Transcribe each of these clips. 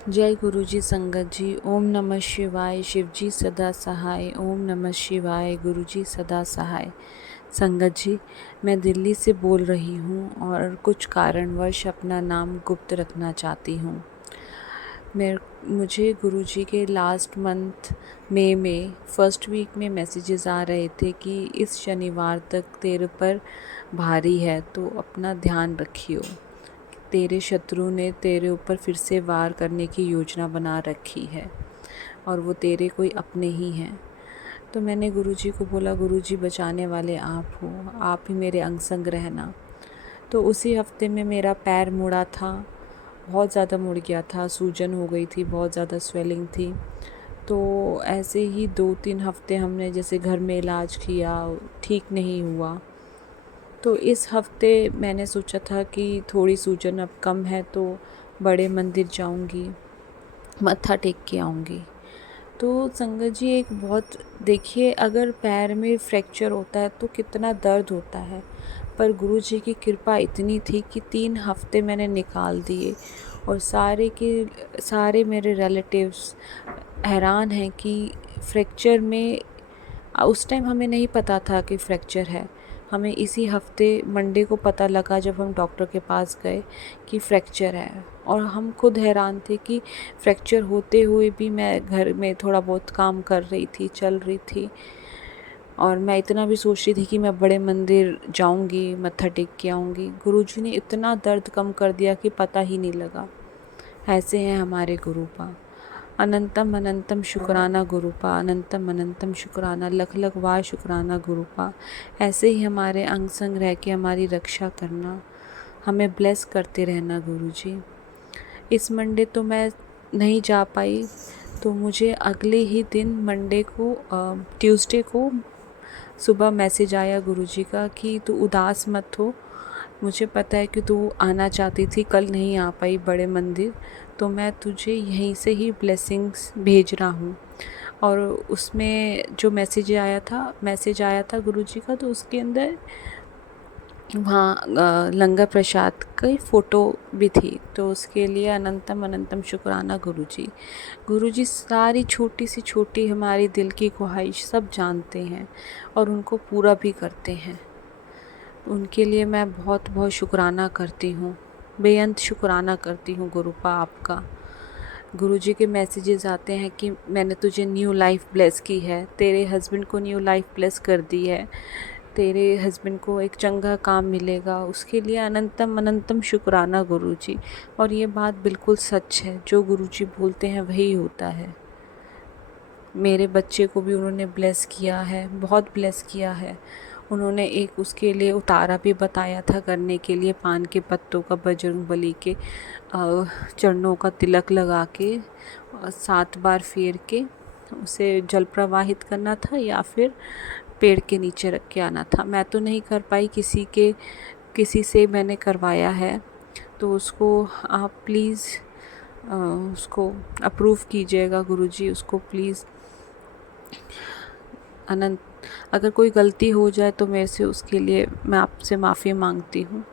जय गुरु जी संगत जी। ओम नमः शिवाय। शिव जी सदा सहाय। ओम नमः शिवाय। गुरु जी सदा सहाय। संगत जी, मैं दिल्ली से बोल रही हूँ और कुछ कारणवश अपना नाम गुप्त रखना चाहती हूँ। मुझे गुरु जी के लास्ट मंथ मई में फर्स्ट वीक में मैसेजेस आ रहे थे कि इस शनिवार तक तेरे पर भारी है, तो अपना ध्यान रखियो। तेरे शत्रु ने तेरे ऊपर फिर से वार करने की योजना बना रखी है और वो तेरे कोई अपने ही हैं। तो मैंने गुरुजी को बोला, गुरुजी बचाने वाले आप हो, आप ही मेरे अंग संग रहना। तो उसी हफ्ते में मेरा पैर मुड़ा था, बहुत ज़्यादा मुड़ गया था, सूजन हो गई थी, बहुत ज़्यादा स्वेलिंग थी। तो ऐसे ही 2-3 हफ्ते हमने जैसे घर में इलाज किया, ठीक नहीं हुआ। तो इस हफ्ते मैंने सोचा था कि थोड़ी सूजन अब कम है तो बड़े मंदिर जाऊंगी, मत्था टेक के आऊँगी। तो संगत जी एक बहुत देखिए, अगर पैर में फ्रैक्चर होता है तो कितना दर्द होता है, पर गुरु जी की कृपा इतनी थी कि 3 हफ्ते मैंने निकाल दिए और सारे के सारे मेरे रिलेटिव्स हैरान हैं कि फ्रैक्चर में उस टाइम हमें नहीं पता था कि फ्रैक्चर है। हमें इसी हफ्ते मंडे को पता लगा जब हम डॉक्टर के पास गए कि फ्रैक्चर है, और हम खुद हैरान थे कि फ्रैक्चर होते हुए भी मैं घर में थोड़ा बहुत काम कर रही थी, चल रही थी, और मैं इतना भी सोच रही थी कि मैं बड़े मंदिर जाऊंगी, मत्था टेक के आऊँगी। गुरुजी ने इतना दर्द कम कर दिया कि पता ही नहीं लगा। ऐसे हैं हमारे गुरुपा। अनंतम अनंतम शुक्राना गुरुपा, अनंतम अनंतम शुक्राना, लख लख वार शुक्राना गुरुपा। ऐसे ही हमारे अंग संग रह के हमारी रक्षा करना, हमें ब्लेस करते रहना गुरुजी। इस मंडे तो मैं नहीं जा पाई, तो मुझे अगले ही दिन मंडे को ट्यूसडे को सुबह मैसेज आया गुरुजी का कि तू उदास मत हो, मुझे पता है कि तू आना चाहती थी, कल नहीं आ पाई बड़े मंदिर, तो मैं तुझे यहीं से ही ब्लेसिंग्स भेज रहा हूँ। और उसमें जो मैसेज आया था गुरुजी का, तो उसके अंदर वहाँ लंगर प्रसाद की फ़ोटो भी थी। तो उसके लिए अनंतम अनंतम शुक्राना गुरुजी। गुरुजी सारी छोटी से छोटी हमारी दिल की ख्वाहिश सब जानते हैं और उनको पूरा भी करते हैं। उनके लिए मैं बहुत बहुत शुक्राना करती हूँ, बेअंत शुक्राना करती हूँ गुरुपा आपका। गुरुजी के मैसेजेस आते हैं कि मैंने तुझे न्यू लाइफ ब्लेस की है, तेरे हस्बैंड को न्यू लाइफ ब्लेस कर दी है, तेरे हस्बैंड को एक चंगा काम मिलेगा, उसके लिए अनंतम अनंतम शुक्राना गुरुजी। और ये बात बिल्कुल सच है, जो गुरुजी बोलते हैं वही होता है। मेरे बच्चे को भी उन्होंने ब्लेस किया है, बहुत ब्लेस किया है। उन्होंने एक उसके लिए उतारा भी बताया था करने के लिए, पान के पत्तों का बजरंगबली के चरणों का तिलक लगा के 7 बार फेर के उसे जल प्रवाहित करना था या फिर पेड़ के नीचे रख के आना था। मैं तो नहीं कर पाई, किसी से मैंने करवाया है, तो उसको आप प्लीज़ उसको अप्रूव कीजिएगा गुरुजी, उसको प्लीज़। अनंत अगर कोई गलती हो जाए तो मेरे से उसके लिए मैं आपसे माफ़ी मांगती हूँ।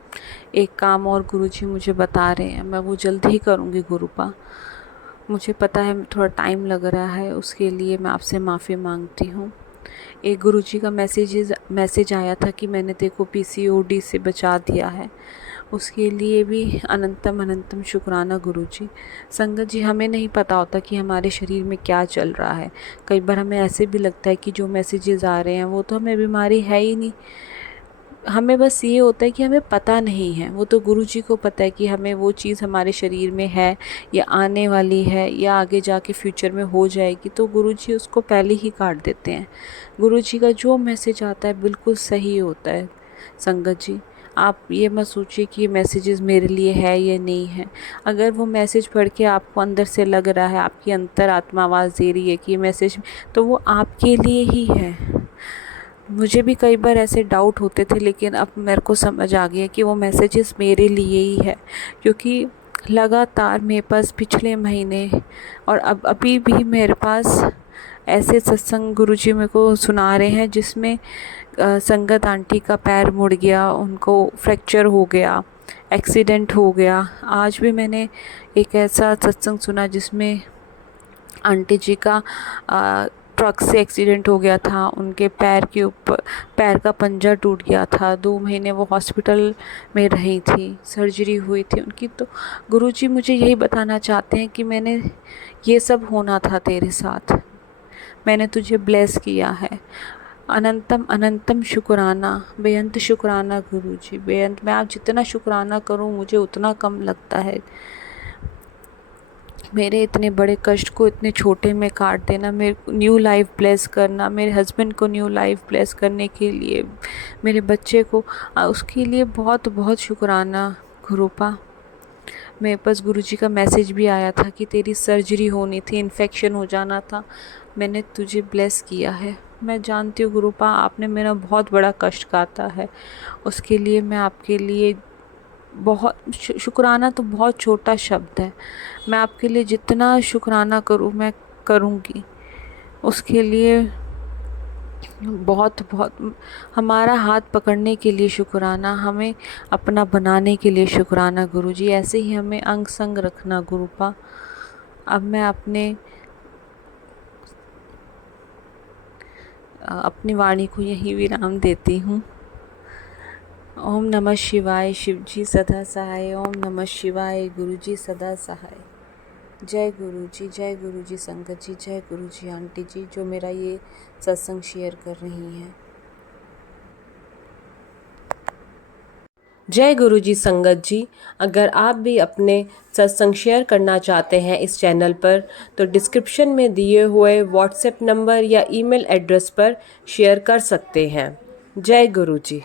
एक काम और गुरुजी मुझे बता रहे हैं, मैं वो जल्द ही करूँगी गुरुपा। मुझे पता है थोड़ा टाइम लग रहा है, उसके लिए मैं आपसे माफ़ी मांगती हूँ। एक गुरुजी का मैसेज आया था कि मैंने तेरे को PCOD से बचा दिया है, उसके लिए भी अनंतम अनंतम शुक्राना गुरुजी। संगत जी, हमें नहीं पता होता कि हमारे शरीर में क्या चल रहा है। कई बार हमें ऐसे भी लगता है कि जो मैसेजेस आ रहे हैं वो तो हमें बीमारी है ही नहीं, हमें बस ये होता है कि हमें पता नहीं है। वो तो गुरुजी को पता है कि हमें वो चीज़ हमारे शरीर में है या आने वाली है या आगे जाके फ्यूचर में हो जाएगी, तो गुरुजी उसको पहले ही काट देते हैं। गुरुजी का जो मैसेज आता है बिल्कुल सही होता है। संगत जी, आप ये मत सोचिए कि ये मैसेजेस मेरे लिए है या नहीं है। अगर वो मैसेज पढ़ के आपको अंदर से लग रहा है, आपकी अंतरात्मा आवाज़ दे रही है कि ये मैसेज, तो वो आपके लिए ही है। मुझे भी कई बार ऐसे डाउट होते थे, लेकिन अब मेरे को समझ आ गया कि वो मैसेजेस मेरे लिए ही है, क्योंकि लगातार मेरे पास पिछले महीने और अब अभी भी मेरे पास ऐसे सत्संग गुरुजी मेरे को सुना रहे हैं जिसमें संगत आंटी का पैर मुड़ गया, उनको फ्रैक्चर हो गया, एक्सीडेंट हो गया। आज भी मैंने एक ऐसा सत्संग सुना जिसमें आंटी जी का ट्रक से एक्सीडेंट हो गया था। उनके पैर के ऊपर पैर का पंजा टूट गया था। 2 महीने वो हॉस्पिटल में रही थी, सर्जरी हुई थी उनकी। तो गुरुजी मुझे यही बताना चाहते हैं कि मैंने ये सब होना था तेरे साथ, मैंने तुझे ब्लेस किया है। अनंतम अनंतम शुक्राना, बेअंत शुक्राना गुरुजी, बेअंत। मैं आप जितना शुक्राना करूं मुझे उतना कम लगता है। मेरे इतने बड़े कष्ट को इतने छोटे में काट देना, मेरे न्यू लाइफ ब्लेस करना, मेरे हस्बैंड को न्यू लाइफ ब्लेस करने के लिए, मेरे बच्चे को, उसके लिए बहुत बहुत शुक्राना गुरुपा। मेरे पास गुरुजी का मैसेज भी आया था कि तेरी सर्जरी होनी थी, इन्फेक्शन हो जाना था, मैंने तुझे ब्लेस किया है। मैं जानती हूँ गुरुपा आपने मेरा बहुत बड़ा कष्ट काटा है, उसके लिए मैं आपके लिए बहुत शुक्राना तो बहुत छोटा शब्द है। मैं आपके लिए जितना शुक्राना करूँ मैं करूँगी, उसके लिए बहुत बहुत। हमारा हाथ पकड़ने के लिए शुक्राना, हमें अपना बनाने के लिए शुक्राना गुरुजी। ऐसे ही हमें अंग संग रखना गुरुपा। अब मैं अपनी वाणी को यही विराम देती हूँ। ओम नमः शिवाय, शिवजी सदा सहाय। ओम नमः शिवाय, गुरुजी सदा सहाय। जय गुरुजी संगत जी, जय गुरुजी आंटी जी जो मेरा ये सत्संग शेयर कर रही हैं। जय गुरुजी संगत जी। अगर आप भी अपने सत्संग शेयर करना चाहते हैं इस चैनल पर तो डिस्क्रिप्शन में दिए हुए व्हाट्सएप नंबर या ईमेल एड्रेस पर शेयर कर सकते हैं। जय गुरुजी।